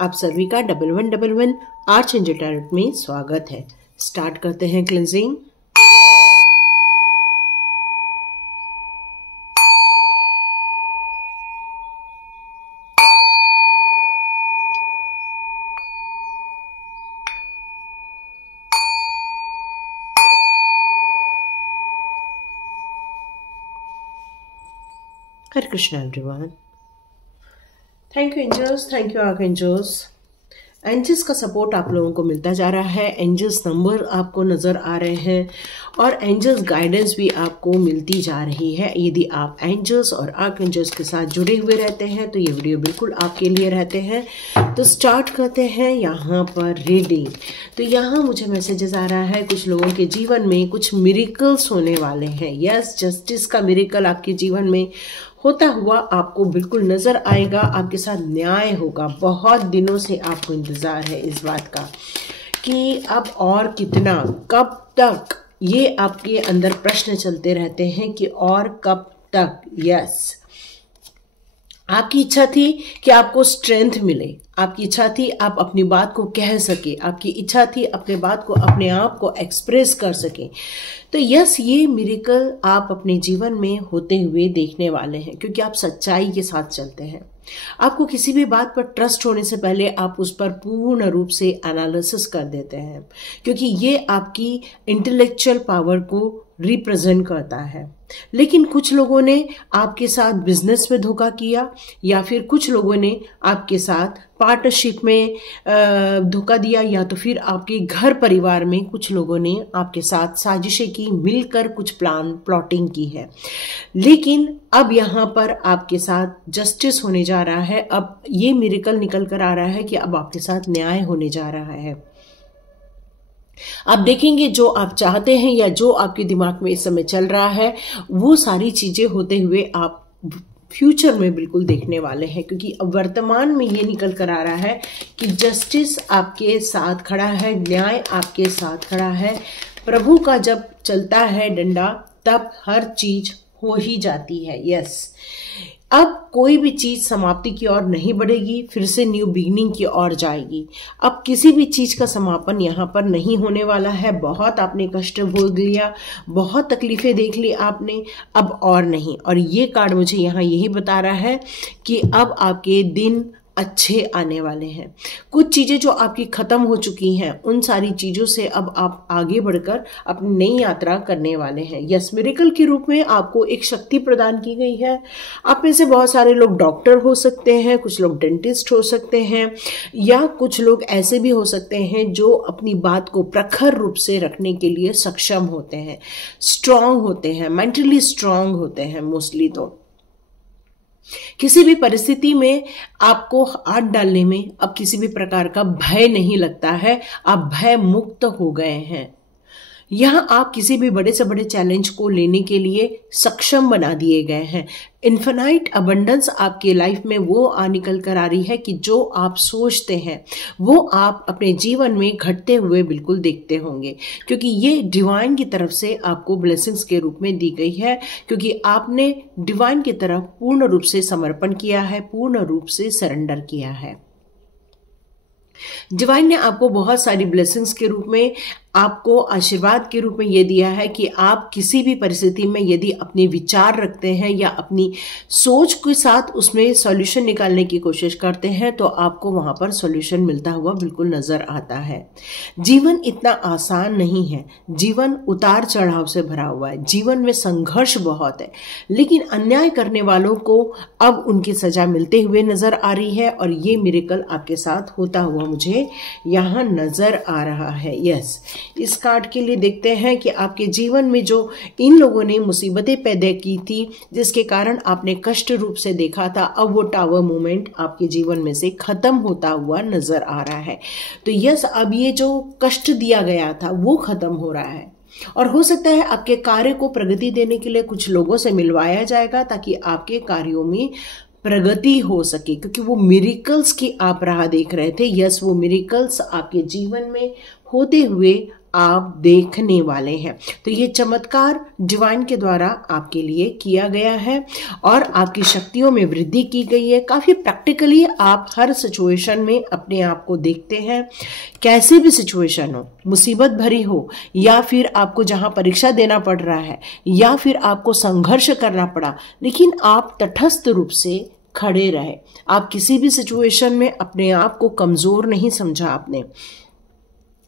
आप सभी का 1111 आर्च एंजल टैरोट में स्वागत है। स्टार्ट करते हैं cleansing. Hare Krishna everyone. Thank you angels, thank you archangels. Angels का सपोर्ट आप लोगों को मिलता जा रहा है, एंजल्स नंबर आपको नज़र आ रहे हैं और एंजल्स गाइडेंस भी आपको मिलती जा रही है। यदि आप एंजल्स और आर्कएंजल्स के साथ जुड़े हुए रहते हैं तो ये वीडियो बिल्कुल आपके लिए रहते हैं। तो स्टार्ट करते हैं यहाँ पर रीडिंग। तो यहाँ मुझे मैसेजेस आ रहा है कुछ लोगों के जीवन में कुछ मिरेकल्स होने वाले हैं। यस, जस्टिस का मिरेकल आपके जीवन में होता हुआ आपको बिल्कुल नजर आएगा। आपके साथ न्याय होगा। बहुत दिनों से आपको इंतजार है इस बात का कि अब और कितना, कब तक, ये आपके अंदर प्रश्न चलते रहते हैं कि और कब तक। यस, आपकी इच्छा थी कि आपको स्ट्रेंथ मिले, आपकी इच्छा थी आप अपनी बात को कह सके, आपकी इच्छा थी अपने बात को, अपने आप को एक्सप्रेस कर सके। तो यस, ये मिरेकल आप अपने जीवन में होते हुए देखने वाले हैं क्योंकि आप सच्चाई के साथ चलते हैं। आपको किसी भी बात पर ट्रस्ट होने से पहले आप उस पर पूर्ण रूप से एनालिसिस कर देते हैं क्योंकि ये आपकी इंटेलेक्चुअल पावर को रिप्रेजेंट करता है। लेकिन कुछ लोगों ने आपके साथ बिजनेस में धोखा किया या फिर कुछ लोगों ने आपके साथ पार्टनरशिप में धोखा दिया या तो फिर आपके घर परिवार में कुछ लोगों ने आपके साथ साजिशें की, मिलकर कुछ प्लॉटिंग की है। लेकिन अब यहाँ पर आपके साथ जस्टिस होने जा रहा है। अब ये मिरेकल निकल कर आ रहा है कि अब आपके साथ न्याय होने जा रहा है। आप देखेंगे जो आप चाहते हैं या जो आपके दिमाग में इस समय चल रहा है वो सारी चीजें होते हुए आप फ्यूचर में बिल्कुल देखने वाले हैं क्योंकि अब वर्तमान में ये निकल कर आ रहा है कि जस्टिस आपके साथ खड़ा है, न्याय आपके साथ खड़ा है। प्रभु का जब चलता है डंडा तब हर चीज हो ही जाती है। यस, अब कोई भी चीज समाप्ति की ओर नहीं बढ़ेगी, फिर से न्यू बिगिनिंग की ओर जाएगी। अब किसी भी चीज का समापन यहाँ पर नहीं होने वाला है। बहुत आपने कष्ट भोग लिया, बहुत तकलीफें देख ली आपने, अब और नहीं। और ये कार्ड मुझे यहाँ यही बता रहा है कि अब आपके दिन अच्छे आने वाले हैं। कुछ चीजें जो आपकी खत्म हो चुकी हैं उन सारी चीजों से अब आप आगे बढ़कर अपनी नई यात्रा करने वाले हैं। यस, मिरेकल के रूप में आपको एक शक्ति प्रदान की गई है। आप में से बहुत सारे लोग डॉक्टर हो सकते हैं, कुछ लोग डेंटिस्ट हो सकते हैं या कुछ लोग ऐसे भी हो सकते हैं जो अपनी बात को प्रखर रूप से रखने के लिए सक्षम होते हैं, स्ट्रांग होते हैं, मेंटली स्ट्रांग होते हैं। मोस्टली तो किसी भी परिस्थिति में आपको हाथ डालने में अब किसी भी प्रकार का भय नहीं लगता है। आप भय मुक्त हो गए हैं। यहां आप किसी भी बड़े से बड़े चैलेंज को लेने के लिए सक्षम बना दिए गए हैं। इन्फिनाइट अबंडेंस आपके लाइफ में वो निकल कर आ रही है कि जो आप सोचते हैं वो आप अपने जीवन में घटते हुए बिल्कुल देखते होंगे क्योंकि ये डिवाइन की तरफ से आपको ब्लेसिंग्स के रूप में दी गई है क्योंकि आपने डिवाइन की तरफ पूर्ण रूप से समर्पण किया है, पूर्ण रूप से सरेंडर किया है। डिवाइन ने आपको बहुत सारी ब्लेसिंग्स के रूप में, आपको आशीर्वाद के रूप में यह दिया है कि आप किसी भी परिस्थिति में यदि अपने विचार रखते हैं या अपनी सोच के साथ उसमें सॉल्यूशन निकालने की कोशिश करते हैं तो आपको वहां पर सॉल्यूशन मिलता हुआ बिल्कुल नजर आता है। जीवन इतना आसान नहीं है, जीवन उतार चढ़ाव से भरा हुआ है, जीवन में संघर्ष बहुत है। लेकिन अन्याय करने वालों को अब उनकी सजा मिलते हुए नजर आ रही है और ये मिरेकल आपके साथ होता हुआ मुझे यहाँ नजर आ रहा है। यस, इस कार्ड के लिए देखते हैं कि आपके जीवन में जो इन लोगों ने मुसीबतें पैदा की थी जिसके कारण आपने कष्ट रूप से देखा था, अब वो टावर मोमेंट आपके जीवन में से खत्म होता हुआ नजर आ रहा है। तो यस, अब ये जो कष्ट दिया गया था वो खत्म हो रहा है और हो सकता है आपके कार्य को प्रगति देने के लिए कुछ लोगों से मिलवाया जाएगा ताकि आपके कार्यों में प्रगति हो सके क्योंकि वो मिरेकल्स की आप राह देख रहे थे। यस, वो मिरेकल्स आपके जीवन में होते हुए आप देखने वाले हैं। तो ये चमत्कार डिवाइन के द्वारा आपके लिए किया गया है और आपकी शक्तियों में वृद्धि की गई है। काफ़ी प्रैक्टिकली आप हर सिचुएशन में अपने आप को देखते हैं। कैसी भी सिचुएशन हो, मुसीबत भरी हो, या फिर आपको जहां परीक्षा देना पड़ रहा है, या फिर आपको संघर्ष करना पड़ा, लेकिन आप तटस्थ रूप से खड़े रहे। आप किसी भी सिचुएशन में अपने आप को कमज़ोर नहीं समझा।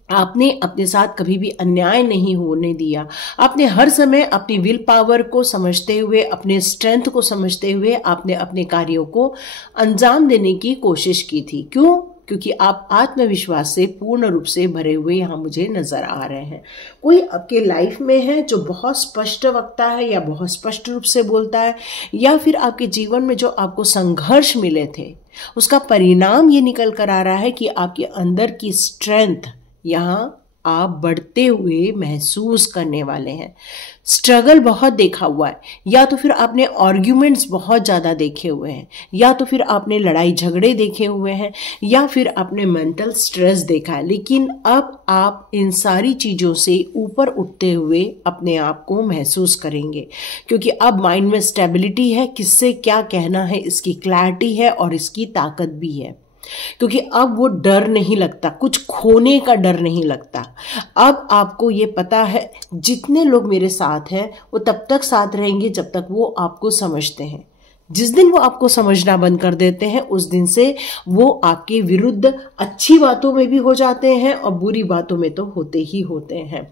आपने अपने साथ कभी भी अन्याय नहीं होने दिया। आपने हर समय अपनी विल पावर को समझते हुए, अपने स्ट्रेंथ को समझते हुए आपने अपने कार्यों को अंजाम देने की कोशिश की थी। क्यों? क्योंकि आप आत्मविश्वास से पूर्ण रूप से भरे हुए यहाँ मुझे नजर आ रहे हैं। कोई आपके लाइफ में है जो बहुत स्पष्ट वक्ता है या बहुत स्पष्ट रूप से बोलता है, या फिर आपके जीवन में जो आपको संघर्ष मिले थे उसका परिणाम ये निकल कर आ रहा है कि आपके अंदर की स्ट्रेंथ यहाँ आप बढ़ते हुए महसूस करने वाले हैं। स्ट्रगल बहुत देखा हुआ है, या तो फिर आपने आर्ग्यूमेंट्स बहुत ज़्यादा देखे हुए हैं, या तो फिर आपने लड़ाई झगड़े देखे हुए हैं, या फिर आपने मेंटल स्ट्रेस देखा है। लेकिन अब आप इन सारी चीज़ों से ऊपर उठते हुए अपने आप को महसूस करेंगे, क्योंकि अब माइंड में स्टेबिलिटी है। किससे क्या कहना है इसकी क्लैरिटी है और इसकी ताकत भी है, क्योंकि अब वो डर नहीं लगता, कुछ खोने का डर नहीं लगता। अब आपको ये पता है जितने लोग मेरे साथ हैं वो तब तक साथ रहेंगे जब तक वो आपको समझते हैं। जिस दिन वो आपको समझना बंद कर देते हैं उस दिन से वो आपके विरुद्ध अच्छी बातों में भी हो जाते हैं और बुरी बातों में तो होते ही होते हैं।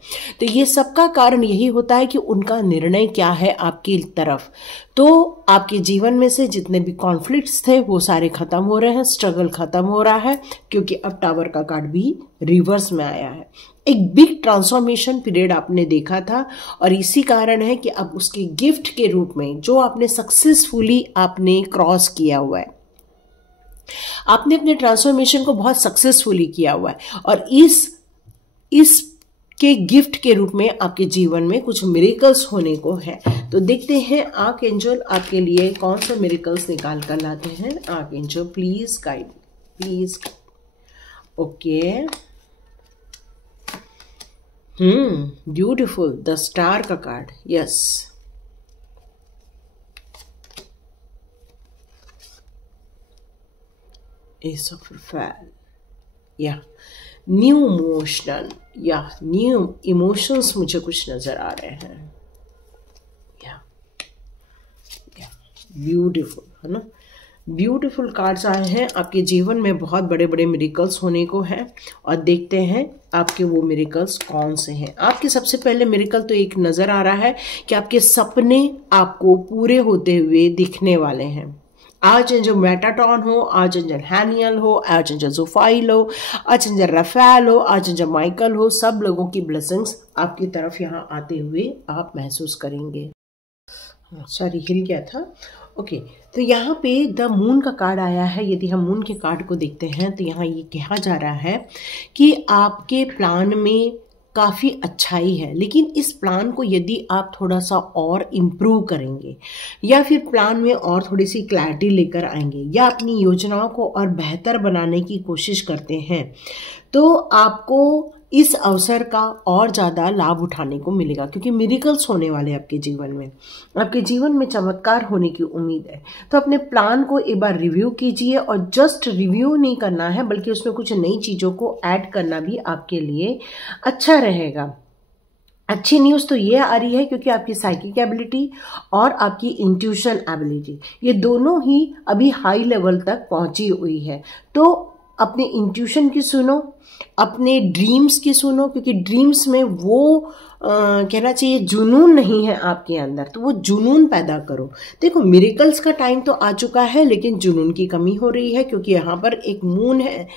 तो ये सबका कारण यही होता है कि उनका निर्णय क्या है आपकी तरफ। तो आपके जीवन में से जितने भी कॉन्फ्लिक्ट्स थे वो सारे खत्म हो रहे हैं, स्ट्रगल खत्म हो रहा है, क्योंकि अब टावर का कार्ड भी रिवर्स में आया है। एक बिग ट्रांसफॉर्मेशन पीरियड आपने देखा था और इसी कारण है कि अब उसके गिफ्ट के रूप में जो आपने सक्सेसफुली आपने क्रॉस किया हुआ है, आपने अपने ट्रांसफॉर्मेशन को बहुत सक्सेसफुली किया हुआ है और इस के गिफ्ट के रूप में आपके जीवन में कुछ मिरेकल्स होने को है। तो देखते हैं आर्क एंजल आपके लिए कौन सा मिरेकल्स निकाल कर लाते हैं। Archangel please guide, please. Okay, beautiful, the star का card, yes. Ace of fail, या न्यू इमोशनल, या न्यू इमोशंस मुझे कुछ नजर आ रहे हैं। या ब्यूटिफुल है ना, ब्यूटिफुल कार्ड्स आए हैं। आपके जीवन में बहुत बड़े बड़े मिरेकल्स होने को हैं और देखते हैं आपके वो मिरेकल्स कौन से हैं। आपके सबसे पहले मिरेकल तो एक नजर आ रहा है कि आपके सपने आपको पूरे होते हुए दिखने वाले हैं। आज जो मेटाटॉन हो, आज जो हैनियल हो, आज जो जोफाइल हो, आज जो राफेल हो, आज जो माइकल हो, सब लोगों की ब्लेसिंग्स आपकी तरफ यहाँ आते हुए आप महसूस करेंगे। सॉरी, हिल गया था। ओके, तो यहाँ पे द मून का कार्ड आया है। यदि हम मून के कार्ड को देखते हैं तो यहाँ ये कहा जा रहा है कि आपके प्लान में काफ़ी अच्छाई है, लेकिन इस प्लान को यदि आप थोड़ा सा और इम्प्रूव करेंगे या फिर प्लान में और थोड़ी सी क्लैरिटी लेकर आएंगे या अपनी योजनाओं को और बेहतर बनाने की कोशिश करते हैं तो आपको इस अवसर का और ज़्यादा लाभ उठाने को मिलेगा, क्योंकि मिरेकल्स होने वाले आपके जीवन में, आपके जीवन में चमत्कार होने की उम्मीद है। तो अपने प्लान को एक बार रिव्यू कीजिए और जस्ट रिव्यू नहीं करना है बल्कि उसमें कुछ नई चीज़ों को ऐड करना भी आपके लिए अच्छा रहेगा। अच्छी न्यूज़ तो ये आ रही है क्योंकि आपकी साइकिक एबिलिटी और आपकी इंट्यूशन एबिलिटी ये दोनों ही अभी हाई लेवल तक पहुंची हुई है। तो अपने इंट्यूशन की सुनो, अपने ड्रीम्स की सुनो, क्योंकि ड्रीम्स में वो कहना चाहिए जुनून नहीं है आपके अंदर, तो वो जुनून पैदा करो। देखो, मिरेकल्स का टाइम तो आ चुका है लेकिन जुनून की कमी हो रही है, क्योंकि यहाँ पर एक मून है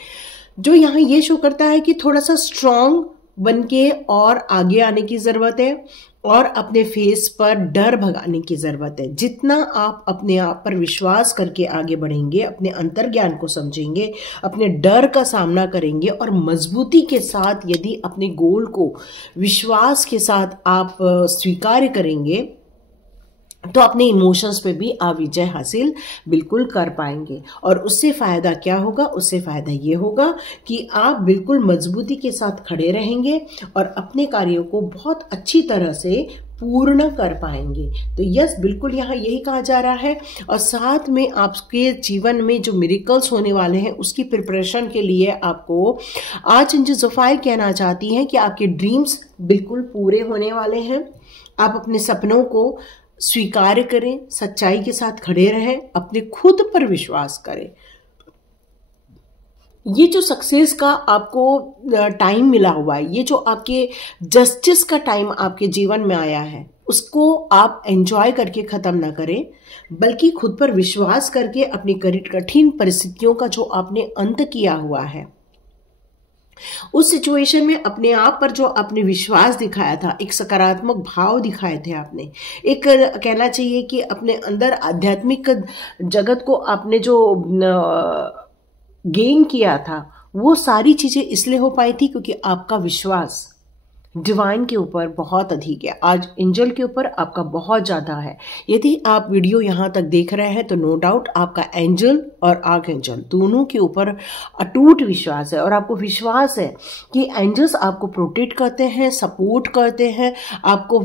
जो यहाँ ये शो करता है कि थोड़ा सा स्ट्रांग बन के और आगे आने की ज़रूरत है और अपने फेस पर डर भगाने की ज़रूरत है। जितना आप अपने आप पर विश्वास करके आगे बढ़ेंगे, अपने अंतर्ज्ञान को समझेंगे, अपने डर का सामना करेंगे और मजबूती के साथ यदि अपने गोल को विश्वास के साथ आप स्वीकार करेंगे तो अपने इमोशंस पे भी आप विजय हासिल बिल्कुल कर पाएंगे। और उससे फायदा क्या होगा? उससे फायदा ये होगा कि आप बिल्कुल मजबूती के साथ खड़े रहेंगे और अपने कार्यों को बहुत अच्छी तरह से पूर्ण कर पाएंगे। तो यस, बिल्कुल यहाँ यही कहा जा रहा है। और साथ में आपके जीवन में जो मिरेकल्स होने वाले हैं उसकी प्रिपरेशन के लिए आपको आज एंजल ज़ोफाइल कहना चाहती हैं कि आपके ड्रीम्स बिल्कुल पूरे होने वाले हैं। आप अपने सपनों को स्वीकार करें, सच्चाई के साथ खड़े रहें, अपने खुद पर विश्वास करें। ये जो सक्सेस का आपको टाइम मिला हुआ है, ये जो आपके जस्टिस का टाइम आपके जीवन में आया है, उसको आप एंजॉय करके खत्म ना करें, बल्कि खुद पर विश्वास करके अपनी कठिन परिस्थितियों का जो आपने अंत किया हुआ है, उस सिचुएशन में अपने आप पर जो आपने विश्वास दिखाया था, एक सकारात्मक भाव दिखाए थे आपने, एक कहना चाहिए कि अपने अंदर आध्यात्मिक जगत को आपने जो गेन किया था, वो सारी चीजें इसलिए हो पाई थी क्योंकि आपका विश्वास डिवाइन के ऊपर बहुत अधिक है। आज एंजल के ऊपर आपका बहुत ज्यादा है। यदि आप वीडियो यहाँ तक देख रहे हैं तो नो डाउट आपका एंजल और आर्क एंजल दोनों के ऊपर अटूट विश्वास है और आपको विश्वास है कि एंजल्स आपको प्रोटेक्ट करते हैं, सपोर्ट करते हैं, आपको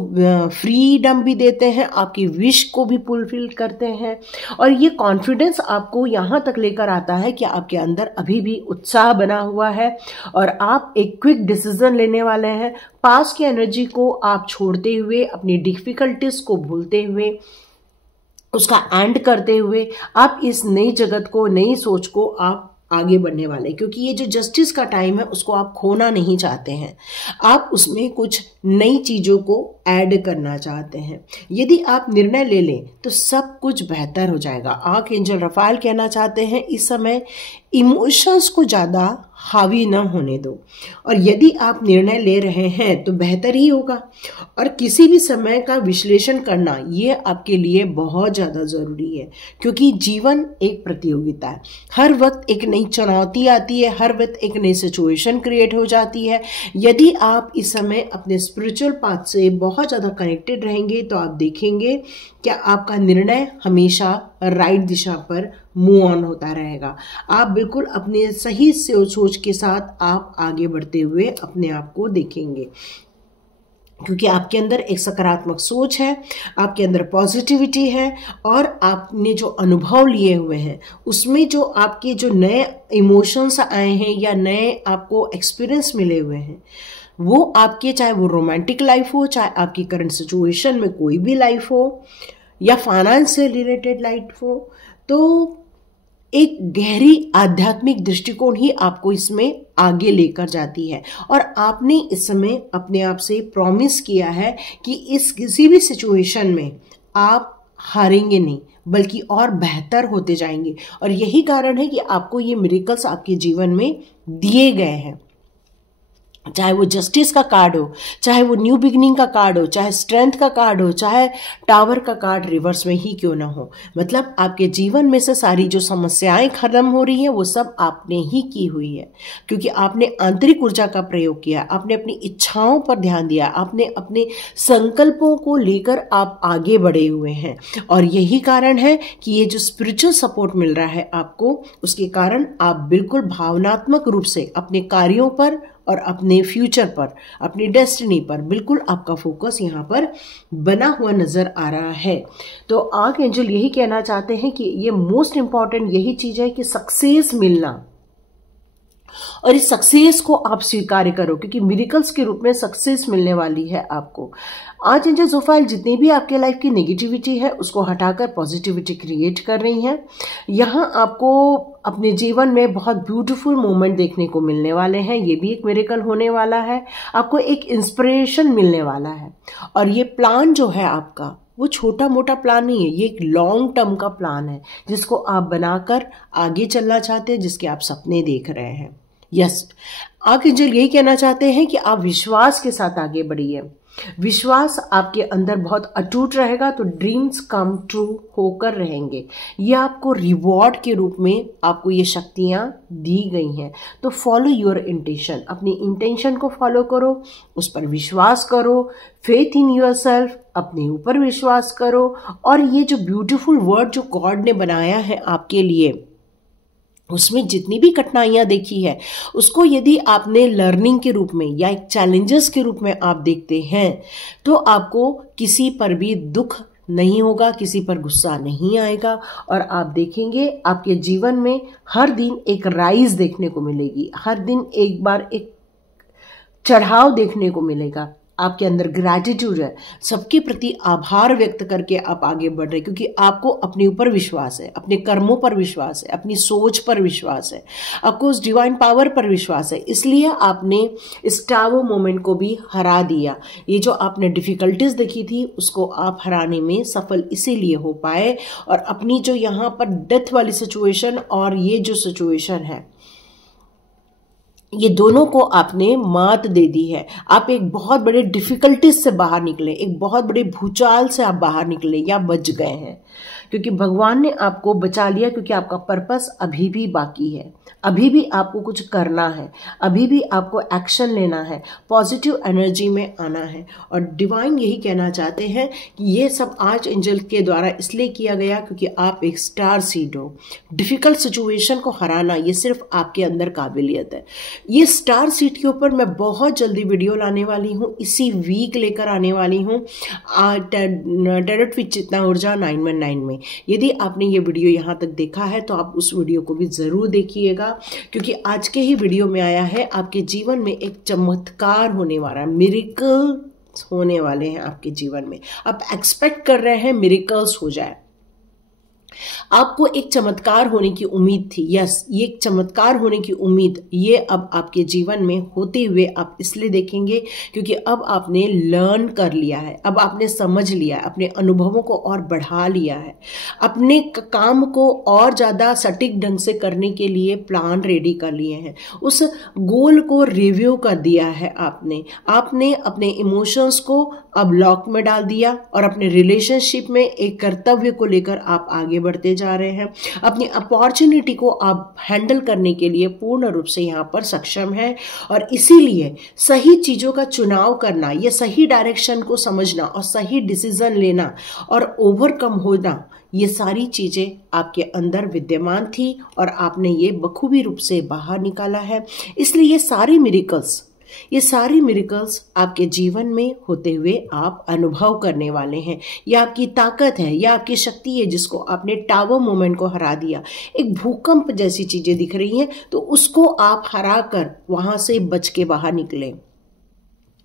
फ्रीडम भी देते हैं, आपकी विश को भी फुलफिल करते हैं। और ये कॉन्फिडेंस आपको यहाँ तक लेकर आता है कि आपके अंदर अभी भी उत्साह बना हुआ है और आप एक क्विक डिसीजन लेने वाले हैं। पास की एनर्जी को आप छोड़ते हुए, अपनी डिफिकल्टीज को भूलते हुए, उसका एंड करते हुए आप इस नई जगत को, नई सोच को आप आगे बढ़ने वाले, क्योंकि ये जो जस्टिस का टाइम है उसको आप खोना नहीं चाहते हैं, आप उसमें कुछ नई चीजों को ऐड करना चाहते हैं। यदि आप निर्णय ले लें तो सब कुछ बेहतर हो जाएगा। आर्क एंजल रफाएल कहना चाहते हैं इस समय इमोशंस को ज्यादा हावी न होने दो, और यदि आप निर्णय ले रहे हैं तो बेहतर ही होगा। और किसी भी समय का विश्लेषण करना ये आपके लिए बहुत ज्यादा जरूरी है, क्योंकि जीवन एक प्रतियोगिता है। हर वक्त एक नई चुनौती आती है, हर वक्त एक नई सिचुएशन क्रिएट हो जाती है। यदि आप इस समय अपने स्पिरिचुअल पाथ से बहुत ज्यादा कनेक्टेड रहेंगे तो आप देखेंगे कि आपका निर्णय हमेशा राइट दिशा पर मूव ऑन होता रहेगा। आप बिल्कुल अपने सही सोच के साथ आप आगे बढ़ते हुए अपने आप को देखेंगे, क्योंकि आपके अंदर एक सकारात्मक सोच है, आपके अंदर पॉजिटिविटी है, और आपने जो अनुभव लिए हुए हैं उसमें जो आपके जो नए इमोशंस आए हैं या नए आपको एक्सपीरियंस मिले हुए हैं, वो आपके, चाहे वो रोमांटिक लाइफ हो, चाहे आपकी करंट सिचुएशन में कोई भी लाइफ हो, या फाइनेंस से रिलेटेड लाइफ हो, तो एक गहरी आध्यात्मिक दृष्टिकोण ही आपको इसमें आगे लेकर जाती है। और आपने इस समय अपने आप से प्रॉमिस किया है कि इस किसी भी सिचुएशन में आप हारेंगे नहीं, बल्कि और बेहतर होते जाएंगे। और यही कारण है कि आपको ये मिरेकल्स आपके जीवन में दिए गए हैं, चाहे वो जस्टिस का कार्ड हो, चाहे वो न्यू बिगनिंग का कार्ड हो, चाहे स्ट्रेंथ का कार्ड हो, चाहे टावर का कार्ड रिवर्स में ही क्यों ना हो। मतलब आपके जीवन में से सारी जो समस्याएं खत्म हो रही हैं वो सब आपने ही की हुई है, क्योंकि आपने आंतरिक ऊर्जा का प्रयोग किया, आपने अपनी इच्छाओं पर ध्यान दिया, आपने अपने संकल्पों को लेकर आप आगे बढ़े हुए हैं। और यही कारण है कि ये जो स्पिरिचुअल सपोर्ट मिल रहा है आपको, उसके कारण आप बिल्कुल भावनात्मक रूप से अपने कार्यों पर और अपने फ्यूचर पर, अपनी डेस्टिनी पर बिल्कुल आपका फोकस यहाँ पर बना हुआ नजर आ रहा है। तो आर्क एंजल यही कहना चाहते हैं कि ये मोस्ट इंपॉर्टेंट यही चीज है कि सक्सेस मिलना, और इस सक्सेस को आप स्वीकार करो, क्योंकि मिरेकल्स के रूप में सक्सेस मिलने वाली है आपको। आज एंजल ज़ोफाइल जितनी भी आपके लाइफ की नेगेटिविटी है उसको हटाकर पॉजिटिविटी क्रिएट कर रही हैं। यहाँ आपको अपने जीवन में बहुत ब्यूटीफुल मोमेंट देखने को मिलने वाले हैं, ये भी एक मिरेकल होने वाला है। आपको एक इंस्पिरेशन मिलने वाला है, और ये प्लान जो है आपका वो छोटा मोटा प्लान नहीं है, ये एक लॉन्ग टर्म का प्लान है जिसको आप बनाकर आगे चलना चाहते हैं, जिसके आप सपने देख रहे हैं। यस, आर्क एंजल यही कहना चाहते हैं कि आप विश्वास के साथ आगे बढ़िए। विश्वास आपके अंदर बहुत अटूट रहेगा तो ड्रीम्स कम ट्रू होकर रहेंगे। ये आपको रिवॉर्ड के रूप में आपको ये शक्तियां दी गई हैं। तो फॉलो योर इंटेंशन, अपनी इंटेंशन को फॉलो करो, उस पर विश्वास करो, फेथ इन योरसेल्फ, अपने ऊपर विश्वास करो। और ये जो ब्यूटीफुल वर्ड जो गॉड ने बनाया है आपके लिए, उसमें जितनी भी कठिनाइयां देखी है उसको यदि आपने लर्निंग के रूप में या एक चैलेंजेस के रूप में आप देखते हैं तो आपको किसी पर भी दुख नहीं होगा, किसी पर गुस्सा नहीं आएगा। और आप देखेंगे आपके जीवन में हर दिन एक राइज देखने को मिलेगी, हर दिन एक बार एक चढ़ाव देखने को मिलेगा। आपके अंदर ग्रैटिट्यूड है, सबके प्रति आभार व्यक्त करके आप आगे बढ़ रहे, क्योंकि आपको अपने ऊपर विश्वास है, अपने कर्मों पर विश्वास है, अपनी सोच पर विश्वास है, आपको उस डिवाइन पावर पर विश्वास है। इसलिए आपने इस टावर मोमेंट को भी हरा दिया। ये जो आपने डिफिकल्टीज देखी थी उसको आप हराने में सफल इसीलिए हो पाए। और अपनी जो यहाँ पर डेथ वाली सिचुएशन और ये जो सिचुएशन है, ये दोनों को आपने मात दे दी है। आप एक बहुत बड़े डिफिकल्टीज से बाहर निकले, एक बहुत बड़े भूचाल से आप बाहर निकले या बच गए हैं, क्योंकि भगवान ने आपको बचा लिया। क्योंकि आपका पर्पस अभी भी बाकी है, अभी भी आपको कुछ करना है, अभी भी आपको एक्शन लेना है, पॉजिटिव एनर्जी में आना है। और डिवाइन यही कहना चाहते हैं कि ये सब आर्च एंजल के द्वारा इसलिए किया गया क्योंकि आप एक स्टार सीड हो। डिफिकल्ट सिचुएशन को हराना ये सिर्फ आपके अंदर काबिलियत है। ये स्टार सीड के ऊपर मैं बहुत जल्दी वीडियो लाने वाली हूँ, इसी वीक लेकर आने वाली हूँ टैरोट विद चेतना ऊर्जा 919 में। यदि आपने ये वीडियो यहाँ तक देखा है तो आप उस वीडियो को भी जरूर देखिएगा, क्योंकि आज के ही वीडियो में आया है आपके जीवन में एक चमत्कार होने वाला है, मिरेकल्स होने वाले हैं आपके जीवन में। आप एक्सपेक्ट कर रहे हैं मिरेकल्स हो जाए, आपको एक चमत्कार होने की उम्मीद थी। यस, ये एक चमत्कार होने की उम्मीद ये अब आपके जीवन में होते हुए आप इसलिए देखेंगे क्योंकि अब आपने लर्न कर लिया है, अब आपने समझ लिया है, अपने अनुभवों को और बढ़ा लिया है, अपने काम को और ज़्यादा सटीक ढंग से करने के लिए प्लान रेडी कर लिए हैं, उस गोल को रिव्यू कर दिया है आपने अपने इमोशंस को अब लॉक में डाल दिया और अपने रिलेशनशिप में एक कर्तव्य को लेकर आप आगे बढ़ते जा रहे हैं। अपनी अपॉर्चुनिटी को आप हैंडल करने के लिए पूर्ण रूप से यहाँ पर सक्षम है। और इसीलिए सही चीजों का चुनाव करना, ये सही डायरेक्शन को समझना और सही डिसीजन लेना और ओवरकम होना, ये सारी चीजें आपके अंदर विद्यमान थी और आपने ये बखूबी रूप से बाहर निकाला है। इसलिए ये सारी मिरेकल्स आपके जीवन में होते हुए आप अनुभव करने वाले हैं। यह आपकी ताकत है, यह आपकी शक्ति है जिसको आपने टावर मोमेंट को हरा दिया। एक भूकंप जैसी चीजें दिख रही हैं तो उसको आप हरा कर वहां से बच के बाहर निकले,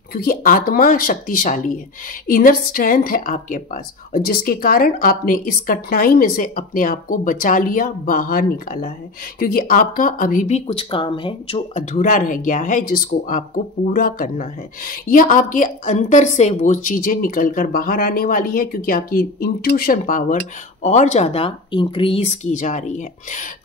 क्योंकि आत्मा शक्तिशाली है, इनर स्ट्रेंथ है आपके पास, और जिसके कारण आपने इस कठिनाई में से अपने आप को बचा लिया, बाहर निकाला है। क्योंकि आपका अभी भी कुछ काम है जो अधूरा रह गया है, जिसको आपको पूरा करना है। यह आपके अंतर से वो चीजें निकल कर बाहर आने वाली है, क्योंकि आपकी इंट्यूशन पावर और ज्यादा इंक्रीज की जा रही है।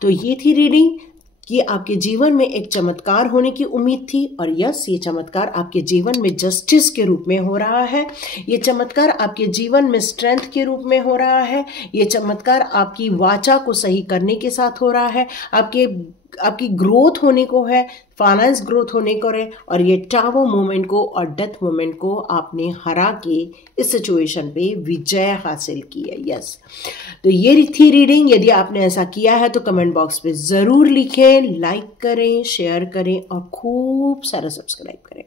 तो ये थी रीडिंग कि आपके जीवन में एक चमत्कार होने की उम्मीद थी, और यस, ये चमत्कार आपके जीवन में जस्टिस के रूप में हो रहा है। ये चमत्कार आपके जीवन में स्ट्रेंथ के रूप में हो रहा है। ये चमत्कार आपकी वाचा को सही करने के साथ हो रहा है, आपकी ग्रोथ होने को है, फाइनेंस ग्रोथ होने को है। और ये टावर मोमेंट को और डेथ मोमेंट को आपने हरा के इस सिचुएशन पे विजय हासिल की है। यस, तो ये थी रीडिंग। यदि आपने ऐसा किया है तो कमेंट बॉक्स पे जरूर लिखें, लाइक करें, शेयर करें और खूब सारा सब्सक्राइब करें।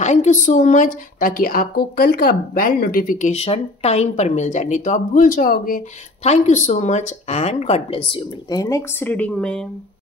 थैंक यू सो मच, ताकि आपको कल का बेल नोटिफिकेशन टाइम पर मिल जाए, नहीं तो आप भूल जाओगे। Thank you so much and God bless you. मिलते हैं नेक्स्ट रीडिंग में।